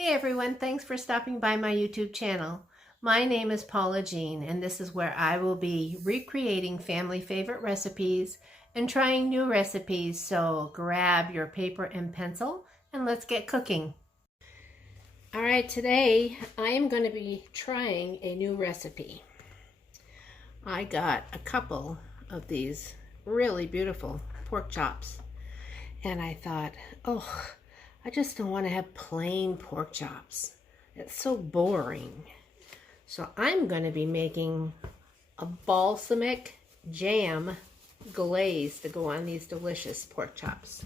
Hey everyone, thanks for stopping by my YouTube channel. My name is Paula Jean, and this is where I will be recreating family favorite recipes and trying new recipes, so grab your paper and pencil and let's get cooking. All right, today I am going to be trying a new recipe. I got a couple of these really beautiful pork chops, and I thought, oh, I just don't want to have plain pork chops. It's so boring. So I'm going to be making a balsamic jam glaze to go on these delicious pork chops.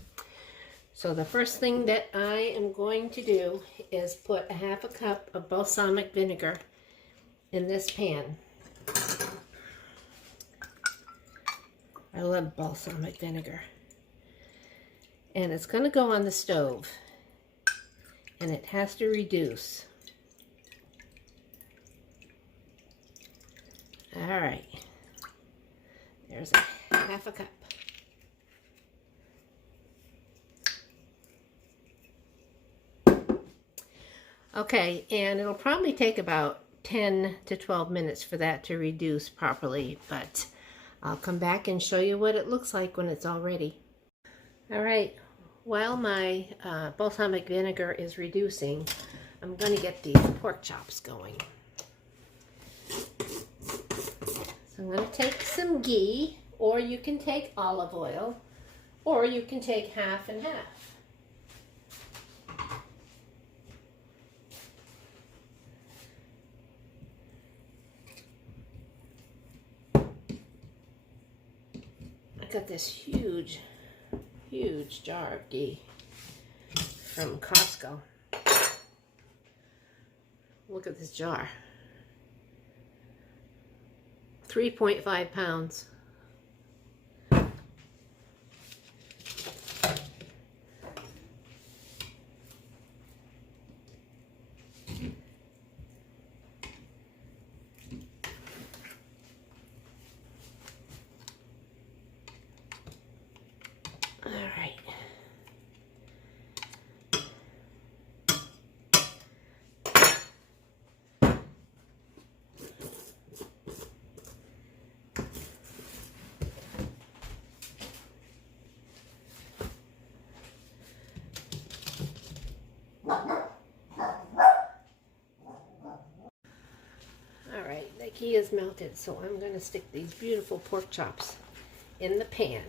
So the first thing that I am going to do is put a half a cup of balsamic vinegar in this pan. I love balsamic vinegar. And it's going to go on the stove. And it has to reduce. All right. There's a half a cup. Okay, and it'll probably take about 10 to 12 minutes for that to reduce properly, but I'll come back and show you what it looks like when it's all ready. All right. While my balsamic vinegar is reducing, I'm going to get these pork chops going. So I'm going to take some ghee, or you can take olive oil, or you can take half and half. I got this huge jar of ghee from Costco. Look at this jar. 3.5 pounds. All right. Alright, the ghee is melted, so I'm going to stick these beautiful pork chops in the pan.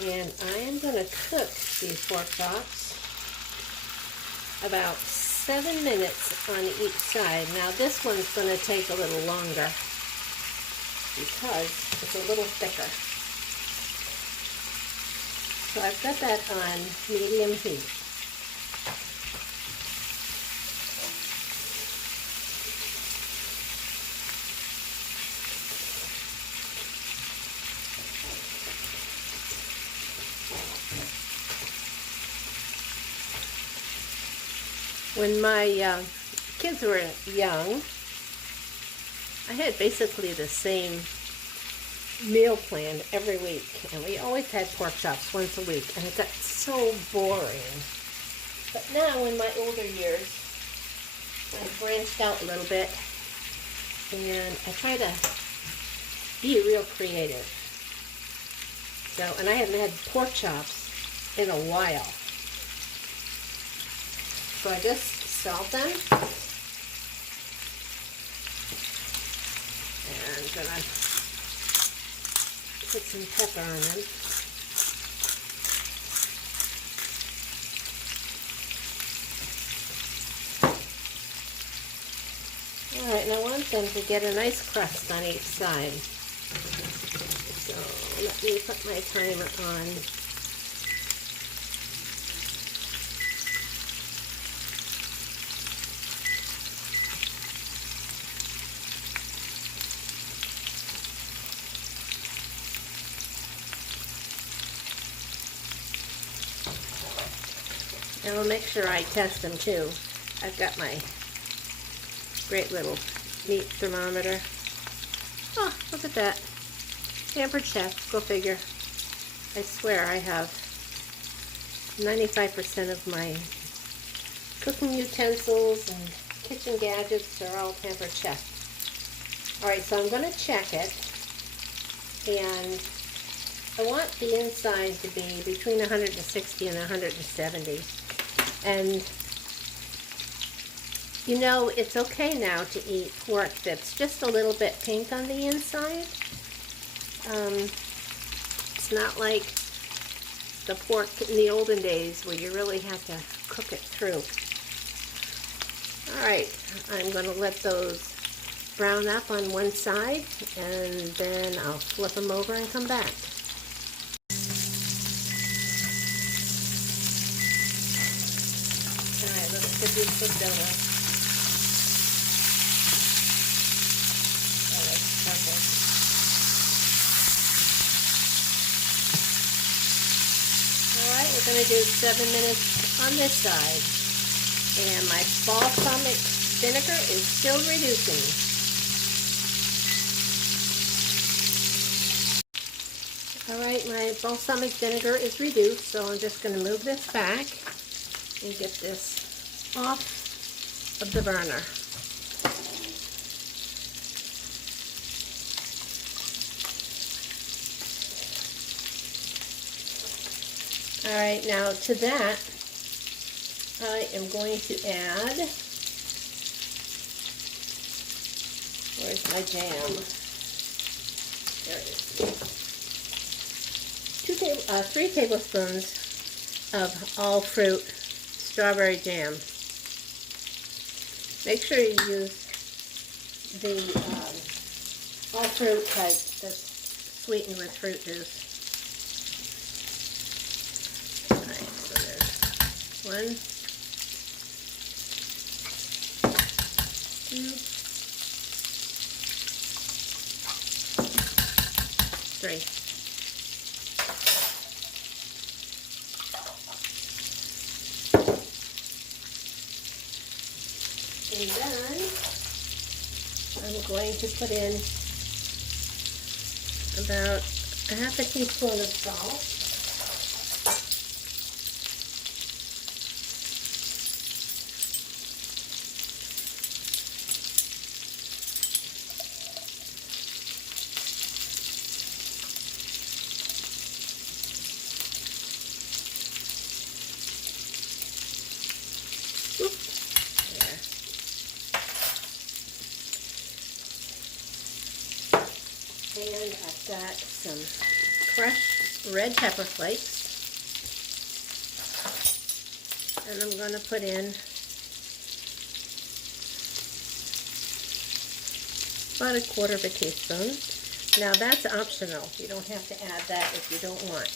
And I am going to cook these pork chops about 7 minutes on each side. Now this one's going to take a little longer because it's a little thicker. So I've got that on medium heat. When my kids were young, I had basically the same meal plan every week, and we always had pork chops once a week, and it got so boring. But now in my older years, I've branched out a little bit, and I try to be real creative. So, and I haven't had pork chops in a while. So I just salt them, and I'm gonna put some pepper on them. All right, and I want them to get a nice crust on each side. So let me put my timer on. And we'll make sure I test them too. I've got my great little meat thermometer. Oh, look at that. Pampered Chef, go figure. I swear I have 95% of my cooking utensils and kitchen gadgets are all pampered chef. Alright, so I'm going to check it, and I want the inside to be between 160 and 170. And you know, it's okay now to eat pork that's just a little bit pink on the inside. It's not like the pork in the olden days where you really had to cook it through. Alright, I'm going to let those brown up on one side, and then I'll flip them over and come back. Alright, let's get these flipped over. Alright, we're going to do 7 minutes on this side. And my balsamic vinegar is still reducing. Alright, my balsamic vinegar is reduced, so I'm just going to move this back and get this off of the burner. Alright, now to that, I am going to add, where's my jam? There it is. 3 tablespoons of all fruit strawberry jam. Make sure you use the all fruit type that's sweetened with fruit juice. 1, 2, 3. And then I'm going to put in about a half a teaspoon of salt. And I've got some crushed red pepper flakes. And I'm going to put in about 1/4 teaspoon. Now that's optional. You don't have to add that if you don't want.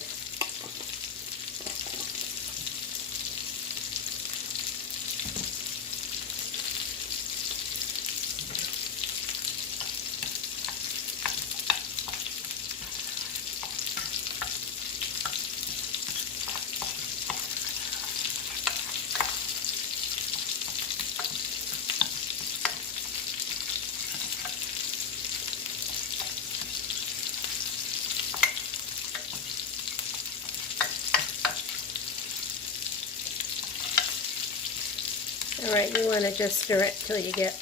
Alright, you want to just stir it till you get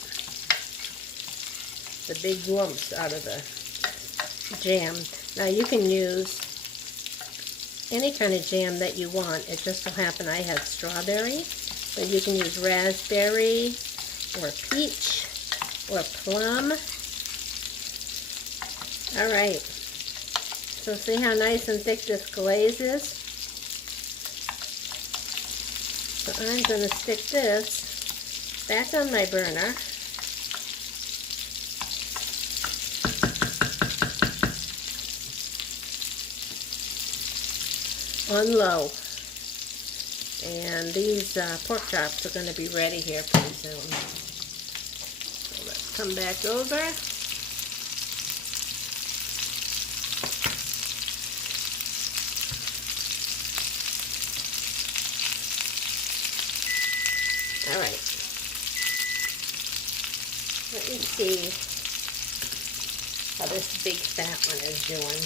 the big lumps out of the jam. Now you can use any kind of jam that you want. It just so happened I had strawberry, but you can use raspberry or peach or plum. Alright, so see how nice and thick this glaze is? So I'm going to stick this back on my burner. On low. And these pork chops are going to be ready here pretty soon. So let's come back over. Alright. Let me see how this big fat one is doing.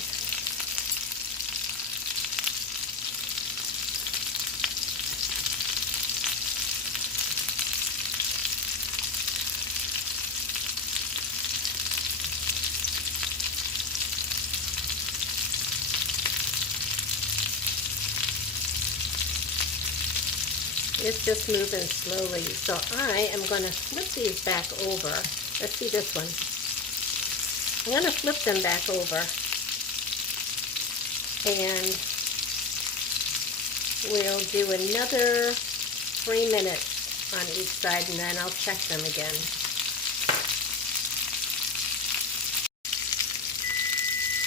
It's just moving slowly. So I am going to flip these back over. Let's see this one. I'm going to flip them back over. And we'll do another 3 minutes on each side, and then I'll check them again.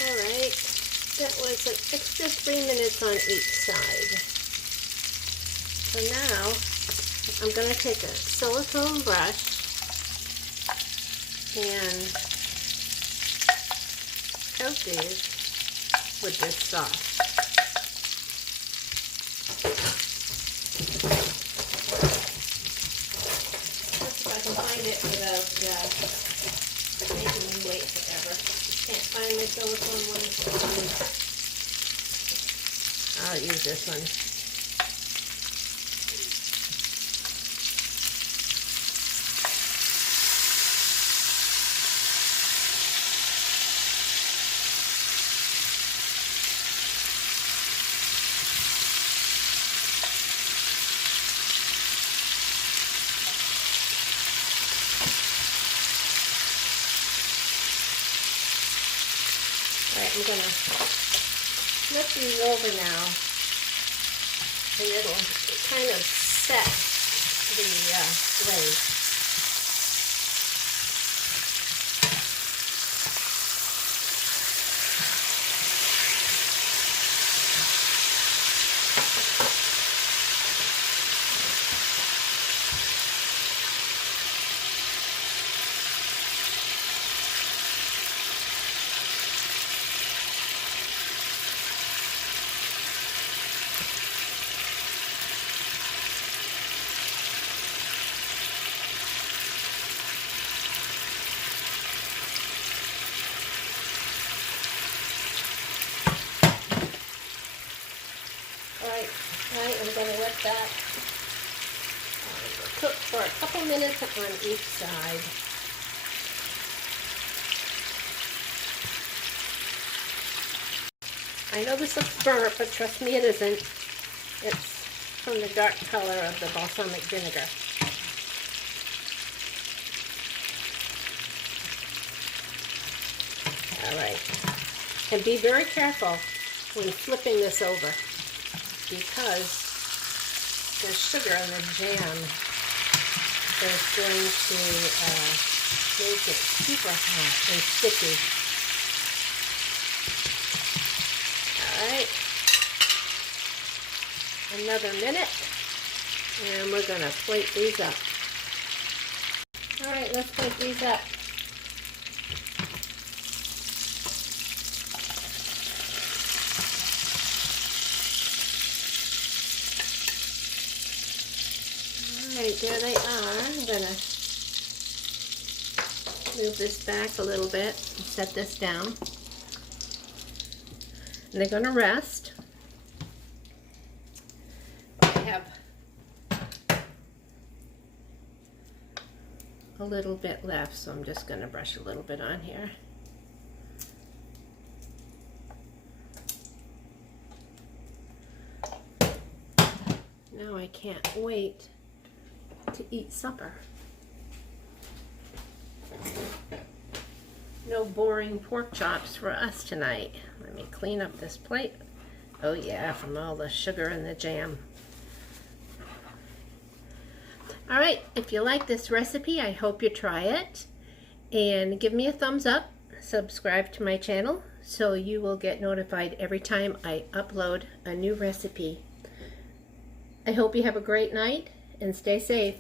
All right, that was an extra 3 minutes on each side. So now I'm going to take a silicone brush and coat these with this sauce. Let's see if I can find it without making me wait forever. Can't find my silicone one. I'll use this one. I'm going to flip these over now, and it'll kind of set the glaze. Alright, I'm going to let that cook for a couple minutes on each side. I know this looks burnt, but trust me it isn't. It's from the dark color of the balsamic vinegar. Alright, and be very careful when flipping this over, because the sugar in the jam is going to make it super hot and sticky. Alright, another minute, and we're going to plate these up. Alright, let's plate these up. Alright, there they are. I'm going to move this back a little bit and set this down. And they're going to rest. I have a little bit left, so I'm just going to brush a little bit on here. Now I can't wait to eat supper. No boring pork chops for us tonight. Let me clean up this plate. Oh yeah, from all the sugar and the jam. Alright, if you like this recipe, I hope you try it. And give me a thumbs up, subscribe to my channel, so you will get notified every time I upload a new recipe. I hope you have a great night and stay safe.